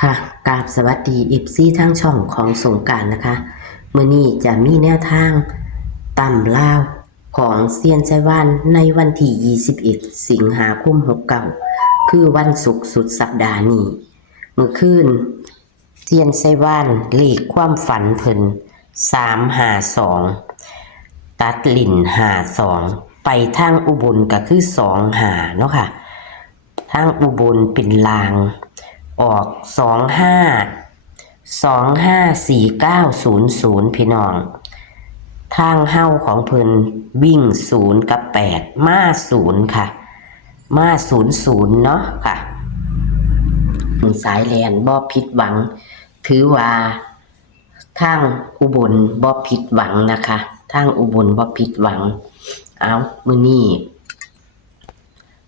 ค่ะกราบสวัสดีทางช่องของสงกรานต์นะคะมื้อนี้จะมีแนวทางตำลาวของเซียนไชว่านในวันที่21สิงหาคม69คือวันศุกร์สุดสัปดาห์นี้มื้อคืนเซียนไชว่านเลขความฝันเพิ่น352ตัดลิ้น52ไปทางอุบลก็คือ25เนาะค่ะทางอุบลเป็นลางออก254900พี่น้องทางเฮ้าของเพิ่นวิ่ง0กับ8มา0ค่ะมา00เนาะค่ะสายแลนบ่ผิดหวังถือว่าทางอุบลบ่ผิดหวังนะคะทางอุบลบ่ผิดหวังเอามื้อนี้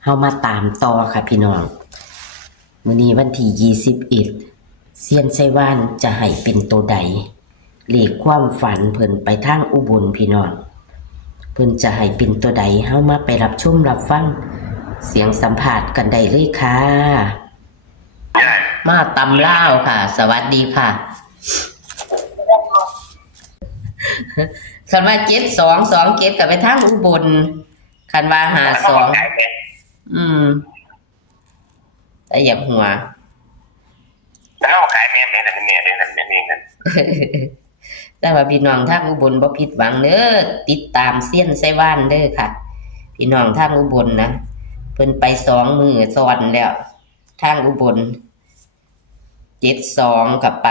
เฮามาตามต่อค่ะพี่น้องมื้อนี้วันที่21เซียนไชว่านจะให้เป็นตัวใดเลขความฝันเพิ่นไปทางอุบลพี่น้องเพิ่นจะให้เป็นตัวใดเฮามาไปรับชมรับฟังเสียงสัมภาษณ์กันได้เลยค่ะมาตำลาวค่ะสวัสดีค่ะคันว่า7227ก็ไปทางอุบลคันว่า52แต่อย่าหัวแล้วขายแม่เป็นแต่เนี่ยเป็นแต่เนี่ยกันแต่ว่าพี่น้องทางอุบลบ่ผิดหวังเด้อติดตามเซียนไชว่านเด้อค่ะพี่น้องทางอุบลนะเพิ่นไป2มื้อซ้อนแล้วทางอุบล72ก็ไป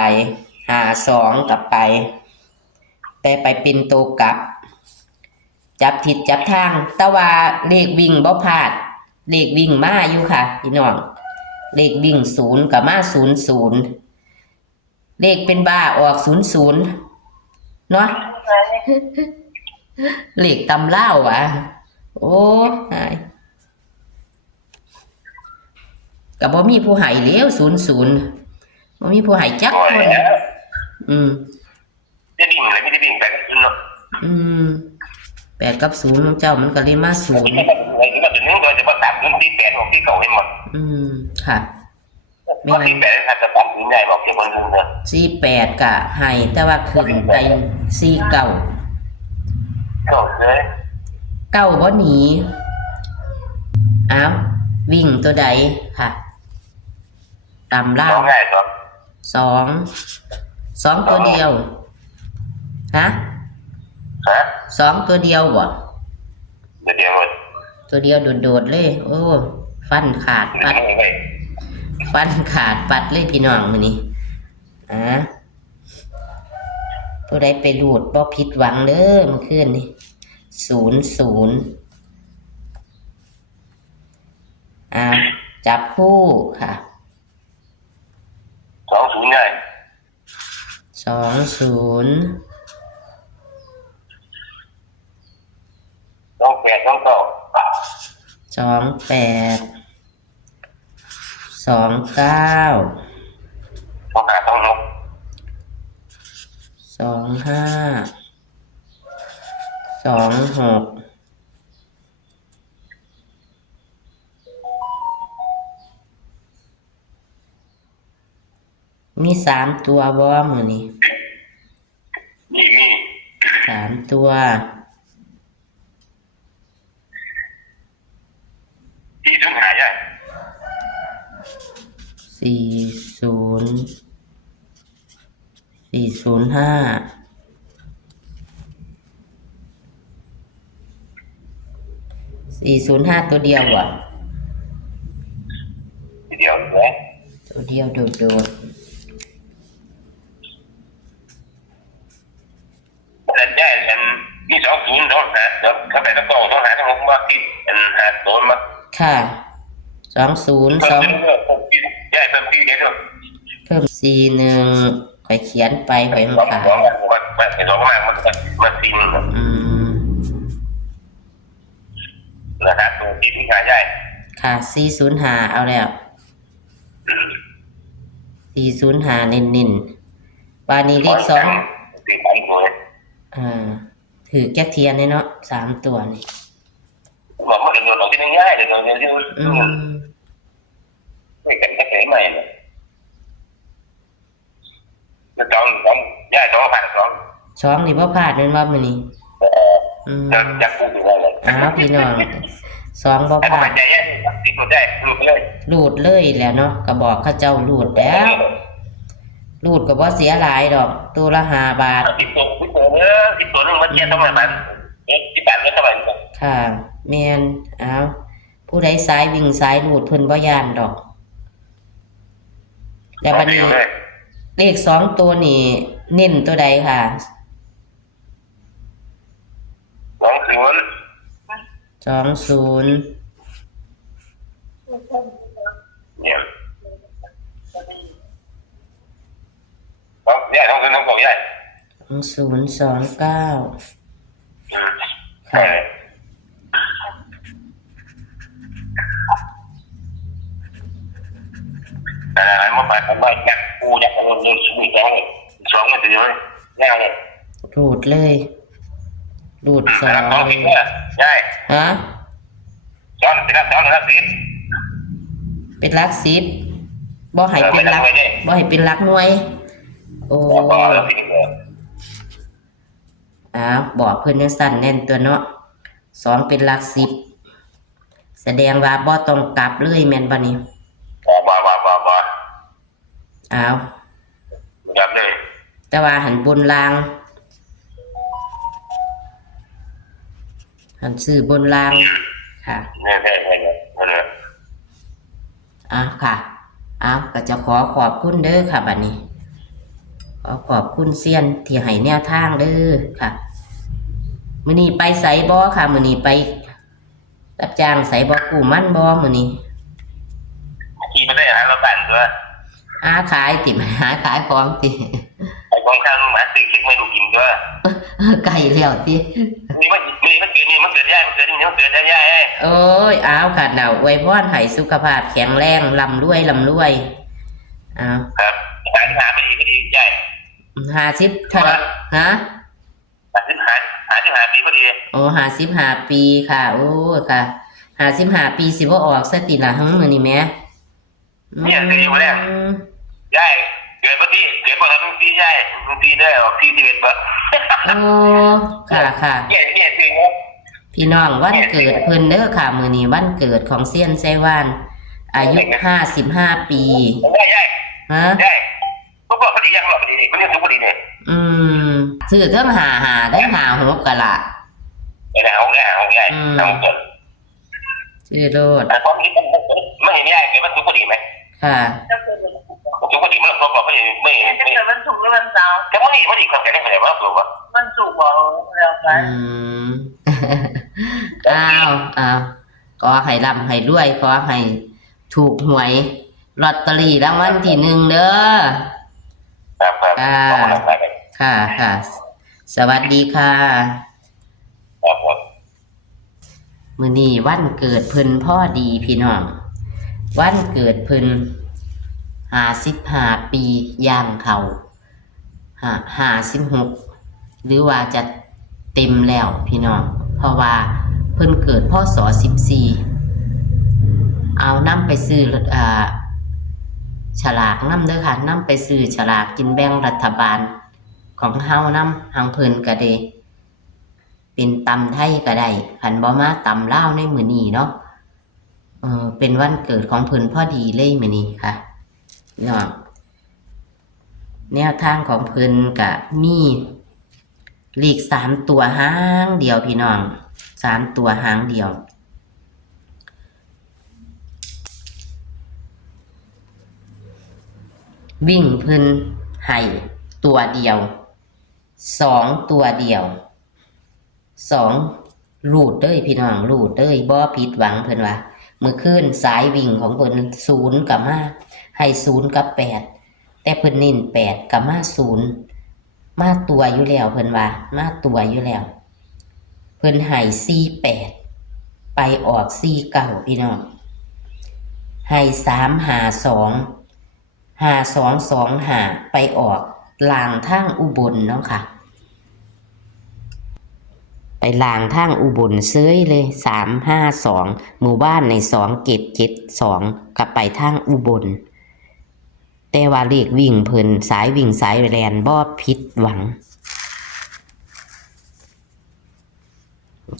52ก็ไปแต่ไปเป็นโตกลับจับทิศจับทางแต่ว่าเลขวิ่งบ่พลาดเลขวิ่งมาอยู่ค่ะพี่น้องเลขวิ่ง0ก็มา00เลขเป็นบ้าออก00เนาะเลขตำลาวว่ะโอ้ยก็บ่มีผู้ให้แล้ว00บ่มีผู้ให้จักคนจะดิ่งอะไรไม่ได้ดิ่งแต่ก็คือเนาะ8กับ0ของเจ้ามันก็เลยมา0อะไรที่มันจะนึ่งโดยเฉพาะ3ที่8ของที่เก่าให้หมดค่ะไม่ที่8ถ้าจะตัดสินใจบอกเดี๋ยวมันดึงเถอะ48ก็ให้แต่ว่าขึ้นไป49โอ้เลย9บ่หนีอ้าววิ่งตัวใดค่ะตำลาว2ตัวเดียวฮะ2ตัวเดียวบ่ตัวเดียวโดดๆเลยโอ้ฟันขาดปัดเลยพี่น้องมื้อนี้ผู้ใดไปรูดบ่ผิดหวังเด้อเมื่อคืนนี่00จับคู่ค่ะ20ง่าย20 28 29 25 26มี3ตัวบ่มื้อนี้มี3ตัวที่สุดหายาก405ตัวเดียวบ่เดียวเลย ตัวเดียวโดดแต่แย่ฉันนี่20ต้องหาแล้วเข้าไปต้องหาทั้งหมดว่าที่หาโดนมาค่ะ20 2แย่เพิ่มที่เยอะเพิ่ม41ข่อยเขียนไปข่อยมาขายมันซิงนะครับตัวที่มีค่าใหญ่ค่ะ405เอาแล้ว405เน้นๆบานี้เลข2ถือแก้เทียนเนาะ3ตัวนี่บอกว่าเดี๋ยวเราที่ง่ายเดี๋ยวเราไม่กันแค่ไหน สองนี่บ่พลาดแม่นว่ามื้อนี้จะพูดถึงอะไร พี่น้องสองบ่ แต่ พ ก็ ลา ไม่ ด ใจเย็นติดตัวได้ดูไปเลย รูดเลยแหล้วเนาะก็บอกเขาเจ้ารูดแล้วรูดก็บ่เสียหลายดอกตัวละ5 บาท ติดตัวติดตัวนึงมันเทียบเท่าไหร่มันที่8ก็เท่าไหร่ ค่ะแม่นผู้ใดสายวิ่งสายรูดเพิ่นบ่ย่านดอกแต่บัดนี้เลข2ตัวนี่เน้นตัวใดค่ะ20เนี่ยเนี่ยต้องเป็นต้องบอกใหญ่2029ค่ะอะไรมาไปผมไปแกกูอยากจะลงชีวิตแล้วสองมันจะอยู่ง่ายเลย รูดเลยรูด2เลยใช่ฮะย้อนเป็นรักย้อนรักสิบ เป็นหลัก10บ่ให้เป็นหลักบ่ให้เป็นหลักหน่วยโอ้บอกเพิ่นจังซั่นแน่นตัวเนาะ2เป็นหลัก10แสดงว่าบ่ต้องกลับเลยแม่นบ่นี่บ่ยับเลย แต่ว่าหันบนล่างหันซื้อบนล่างค่ะค่ะก็จะขอบคุณเด้อค่ะบัดนี้ขอบคุณเซียนที่ให้แนวทางเด้อค่ะมื้อนี้ไปไสบ่ค่ะมื้อนี้ไปรับจ้างไสบ่กู้มันบ่มื้อนี้ขี่ไปได้หาเราบ้านด้วยขายติหาขายของติไอ้ของข้างมาซื้อเค้กไม่ดูกินด้วยไก่แล้วติมันเกิดนี่มันเกิดย่าโอ้ยค่ะเนาอวยพรให้สุขภาพแข็งแรงร่ำรวยครับหาไปดีใหญ่50เท่าฮะ55 ปีพอดีโอ้55 ปีค่ะโอ้ค่ะ55 ปีสิบ่ออกซะติล่ะมื้อนี้แม่เนี่ยคืออยู่แล้วใช่เกิดบ่ดีเกิดบ่ทันปีใหญ่ปีได้ออกที่11บ่โอ้ค่ะเนี่ยคือพี่น้องวันเกิดเพิ่นเด้อค่ะมื้อนี้วันเกิดของเซียนไซว่านอายุ55 ปีฮะใช่ก็พอดียังพอดีนี่มันยังพอดีนี่ซื้อเทิง55ได้56กะล่ะได้เอาง่ายเอาก่อนชื่อโลดตอนนี้ไม่เห็นได้เกิดมันพอดีมั้ยค่ะพอดีมันบอกไม่จะเกิดวันศุกร์หรือวันเสาร์แต่มื้อนี้ความแข็งได้บ่รู้ว่าวันศุกร์บ่แล้วกันก็ให้ร่ำให้รวยขอให้ถูกหวยลอตเตอรี่รางวัลที่1เด้อค่ะสวัสดีค่ะมื้อนี้วันเกิดเพิ่นพอดีพี่น้องวันเกิดเพิ่น55 ปีย่างเข้า56หรือว่าจะเต็มแล้วพี่น้องเพราะว่าเพิ่นเกิดพ.ศ. 14เอานำไปซื้อฉลากนำเด้อค่ะนำไปซื้อฉลากกินแบ่งรัฐบาลของเฮานำทางเพิ่นก็ได้เป็นตำไทยก็ได้คันบ่มาตำลาวในมื้อนี้เนาะเป็นวันเกิดของเพิ่นพอดีเลยมื้อนี้ค่ะเนาะแนวทางของเพิ่นก็มีเลข3ตัวหางเดียวพี่น้อง3ตัวหางเดียววิ่งเพิ่นให้ตัวเดียว2ตัวเดียว2รูดเด้ยพี่น้องรูดเด้ยบ่ผิดหวังเพิ่นว่ามื้อคืนสายวิ่งของเพิ่น0กับมาให้0กับ8แต่เพิ่นเน้น8กับมา0มาตัวอยู่แล้วเพิ่นว่ามาตัวอยู่แล้วเพิ่นให้48ไปออก49พี่น้องให้5225ไปออกลางทางอุบลเนาะค่ะไปลางทางอุบลเซ้ยเลย352หมู่บ้านใน2772กลับไปทางอุบลแต่ว่าเลขวิ่งเพิ่นสายวิ่งสายแลนบ่ผิดหวัง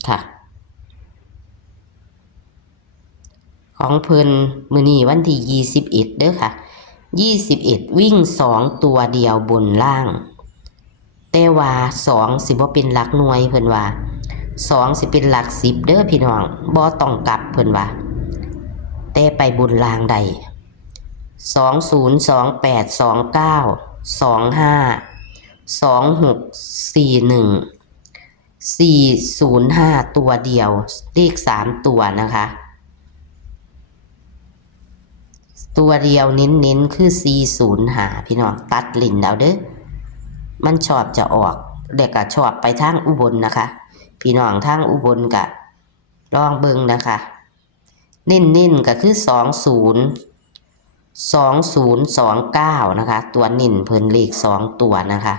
ค่ะของเพิ่นมื้อนี้วันที่21เด้อค่ะ21วิ่ง2ตัวเดียวบนล่างแต่ว่า2สิบ่เป็นหลักหน่วยเพิ่นว่า2สิเป็นหลัก10เด้อพี่น้องบ่ต้องกลับเพิ่นว่าแต่ไปบนล่างได้20 28 29 25 26 41 405ตัวเดียวเลข3ตัวนะคะตัวเดียวเน้นๆคือ405พี่น้องตัดลิ้นเอาเด้อมันชอบจะออกเด็กก็ชอบไปทางอุบลนะคะพี่น้องทางอุบลก็ลองเบิ่งนะคะเน้นๆก็คือ2029นะคะตัวเน้นเพิ่นเลข2ตัวนะคะ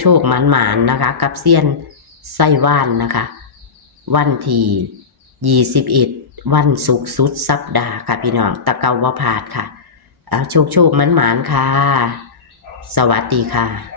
โชคหมานๆนะคะกับเซียนไส้ว่านนะคะวันที่21วันศุกร์สุดสัปดาห์ค่ะพี่น้องตะเกาบ่พลาดค่ะโชคหมานๆค่ะสวัสดีค่ะ